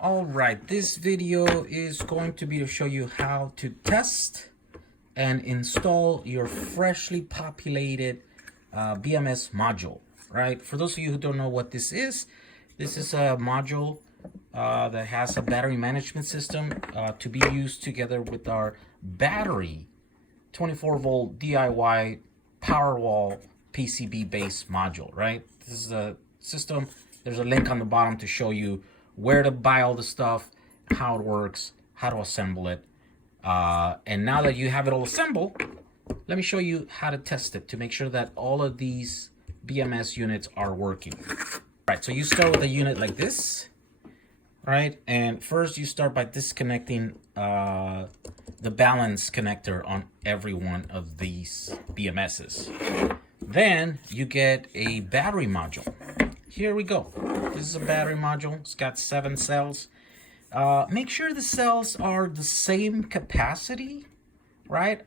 All right, this video is going to be to show you how to test and install your freshly populated BMS module, right? For those of you who don't know what this is a module that has a battery management system to be used together with our battery 24-volt DIY Powerwall PCB based module, right? This is a system. There's a link on the bottom to show you where to buy all the stuff, how it works, how to assemble it. And now that you have it all assembled, let me show you how to test it to make sure that all of these BMS units are working. Right, so you start with a unit like this, right? And first you start by disconnecting the balance connector on every one of these BMSs. Then you get a battery module. Here we go. This is a battery module. It's got 7 cells. Make sure the cells are the same capacity, right?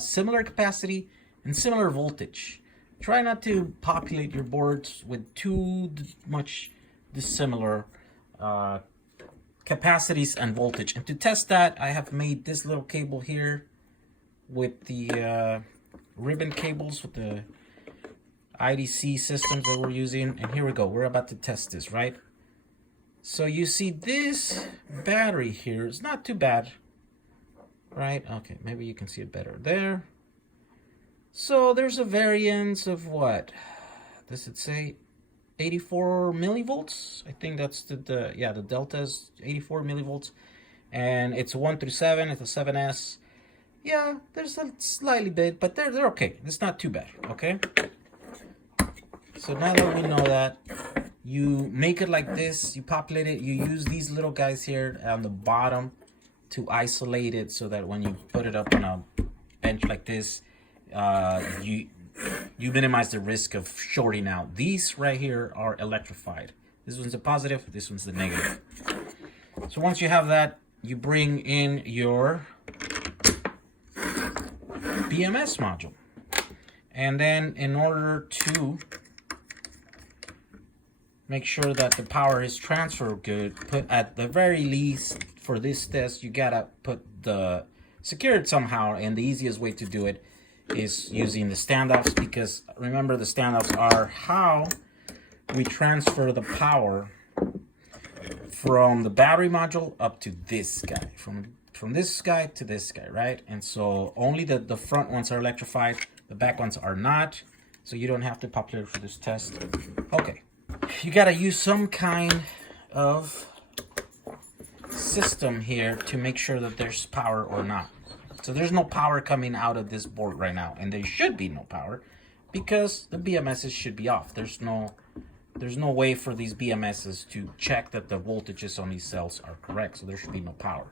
Similar capacity and similar voltage. Try not to populate your boards with too much dissimilar capacities and voltage. And to test that, I have made this little cable here with the ribbon cables with the IDC systems that we're using. And here we go. We're about to test this, right? So you see this battery here is not too bad, right? Okay, maybe you can see it better there. So there's a variance of what? Does it say 84 millivolts? I think that's the delta is 84 millivolts. And it's 1 through 7, it's a 7S. Yeah, there's a slightly bit, but they're okay. It's not too bad, okay? So now that we know that, you make it like this, you populate it, you use these little guys here on the bottom to isolate it so that when you put it up on a bench like this, you minimize the risk of shorting out. These right here are electrified. This one's a positive, this one's the negative. So once you have that, you bring in your BMS module. And then in order to make sure that the power is transferred good, put at the very least for this test, you gotta secure it somehow, and the easiest way to do it is using the standoffs, because remember the standoffs are how we transfer the power from the battery module up to this guy, from this guy to this guy, right? And so only the front ones are electrified, the back ones are not, so you don't have to populate for this test. Okay, you gotta use some kind of system here to make sure that there's power or not. So there's no power coming out of this board right now, and there should be no power because the BMSs should be off. There's no way for these BMSs to check that the voltages on these cells are correct, so there should be no power.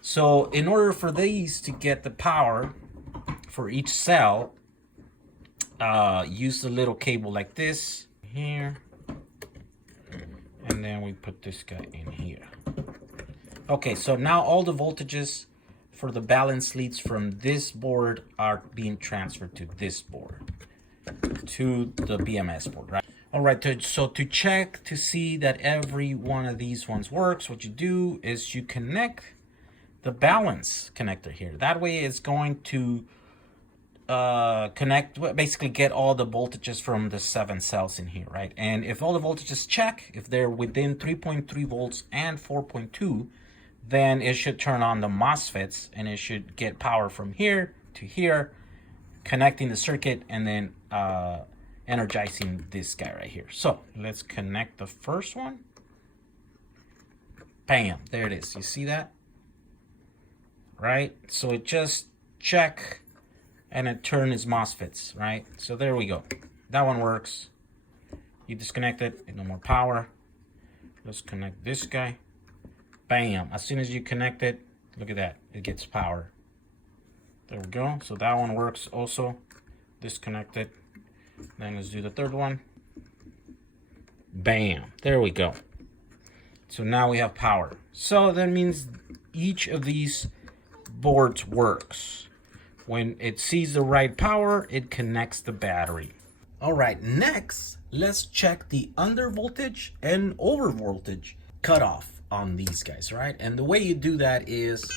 So in order for these to get the power for each cell, use the little cable like this here, and then we put this guy in here. Okay, so now all the voltages for the balance leads from this board are being transferred to this board, to the BMS board, right? All right, so to check to see that every one of these ones works, what you do is you connect the balance connector here. That way it's going to basically get all the voltages from the 7 cells in here, right? And if all the voltages check, if they're within 3.3 volts and 4.2, then it should turn on the MOSFETs and it should get power from here to here, connecting the circuit and then energizing this guy right here. So let's connect the first one. Bam, there it is. You see that? Right? So it just check and it turns its MOSFETs, right? So there we go. That one works. You disconnect it, no more power. Let's connect this guy. Bam, as soon as you connect it, look at that, it gets power. There we go, so that one works also. Disconnect it. Then let's do the third one. Bam, there we go. So now we have power. So that means each of these boards works. When it sees the right power, it connects the battery. All right, next, let's check the under voltage and over voltage cutoff on these guys, right? And the way you do that is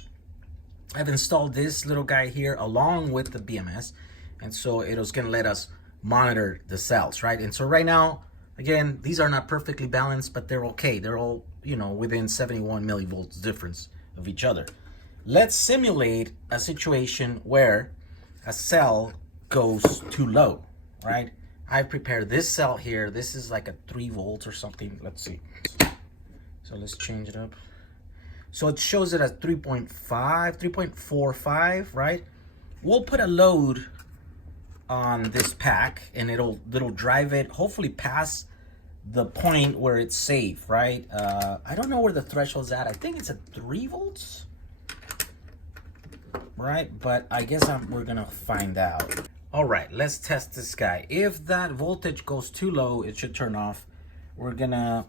I've installed this little guy here along with the BMS, and so it was gonna let us monitor the cells, right? And so right now, again, these are not perfectly balanced, but they're okay. They're all, you know, within 71 millivolts difference of each other. Let's simulate a situation where a cell goes too low, right? I prepared this cell here. This is like a 3 volts or something. Let's see. So let's change it up. So it shows it as 3.5, 3.45, right? We'll put a load on this pack and it'll drive it hopefully past the point where it's safe, right? I don't know where the threshold's at. I think it's at 3 volts, right? But I guess we're gonna find out. All right, let's test this guy. If that voltage goes too low, it should turn off. We're gonna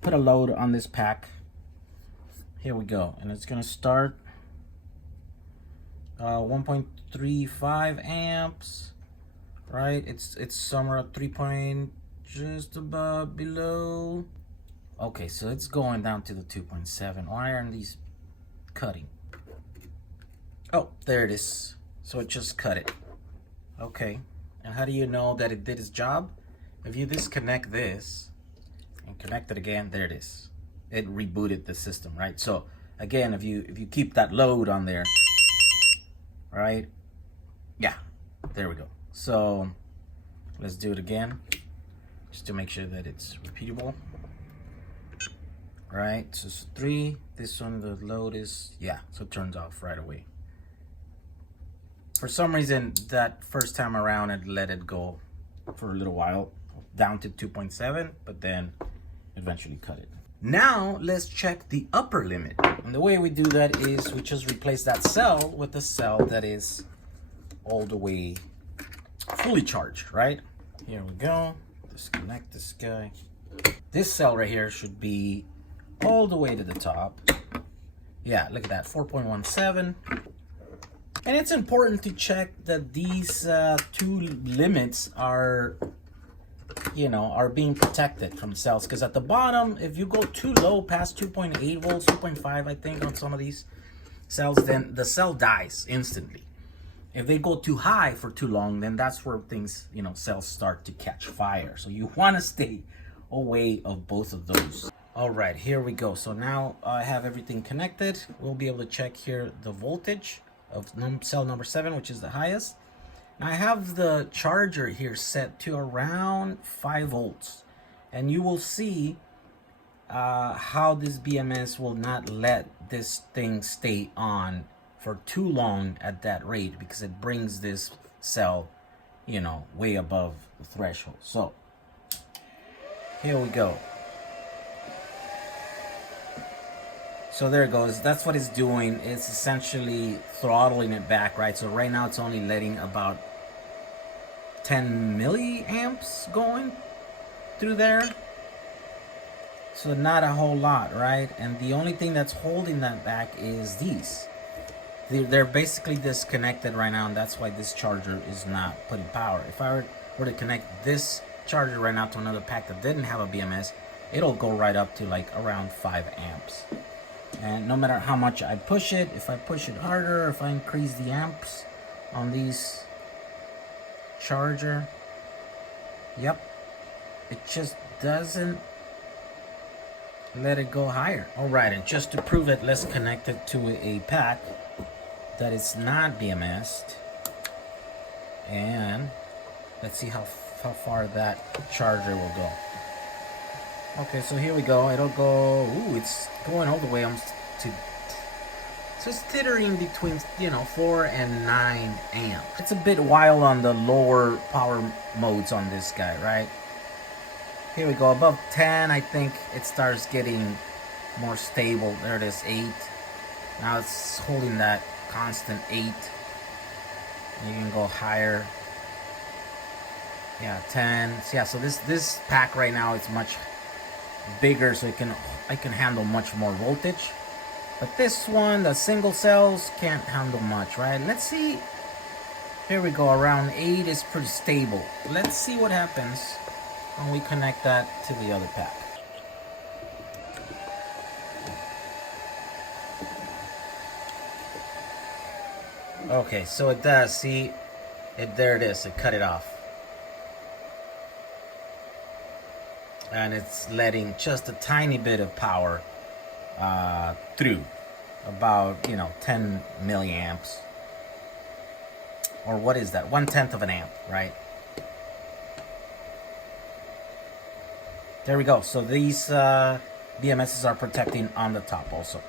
put a load on this pack. Here we go, and it's gonna start 1.35 amps, right? It's somewhere at 3 point, just about below. Okay, so it's going down to the 2.7. Why aren't these cutting? Oh, there it is. So it just cut it. Okay, and how do you know that it did its job? If you disconnect this and connect it again, there it is. It rebooted the system, right? So again, if you keep that load on there, right? Yeah, there we go. So let's do it again, just to make sure that it's repeatable. Right, so it's 3. This one, the load is, yeah, so it turns off right away. For some reason, that first time around, it let it go for a little while, down to 2.7, but then eventually cut it. Now, let's check the upper limit. And the way we do that is we just replace that cell with a cell that is all the way fully charged, right? Here we go. Disconnect this guy. This cell right here should be all the way to the top. Yeah, look at that, 4.17. And it's important to check that these two limits are, you know, are being protected from cells. Because at the bottom, if you go too low, past 2.8 volts, 2.5, I think, on some of these cells, then the cell dies instantly. If they go too high for too long, then that's where things, you know, cells start to catch fire. So you want to stay away of both of those. All right, here we go. So now I have everything connected. We'll be able to check here the voltage of cell number 7, which is the highest. Now I have the charger here set to around 5 volts, and you will see how this BMS will not let this thing stay on for too long at that rate, because it brings this cell, you know, way above the threshold. So here we go. So there it goes. That's what it's doing. It's essentially throttling it back, right? So right now it's only letting about 10 milliamps going through there. So not a whole lot, right? And the only thing that's holding that back is these. They're basically disconnected right now, and that's why this charger is not putting power. If I were to connect this charger right now to another pack that didn't have a BMS, it'll go right up to like around 5 amps. And no matter how much I push it, if I push it harder, if I increase the amps on these charger, yep, it just doesn't let it go higher. All right, and just to prove it, let's connect it to a pack that is not BMS'd, and let's see how far that charger will go. Okay, so here we go. It'll go, ooh, it's going all the way almost to, so it's tittering between, you know, 4 and 9 amps. It's a bit wild on the lower power modes on this guy, right? Here we go, above 10, I think it starts getting more stable. There it is, 8. Now it's holding that constant 8. You can go higher. Yeah, 10. Yeah, so this pack right now is much bigger, so I can handle much more voltage. But this one, the single cells, can't handle much, right? Let's see. Here we go, around 8 is pretty stable. Let's see what happens when we connect that to the other pack. Okay, so it does. See, there it is. It cut it off. And it's letting just a tiny bit of power through, about 10 milliamps, or what is that, 1/10 of an amp, right? There we go. So these BMSs are protecting on the top also.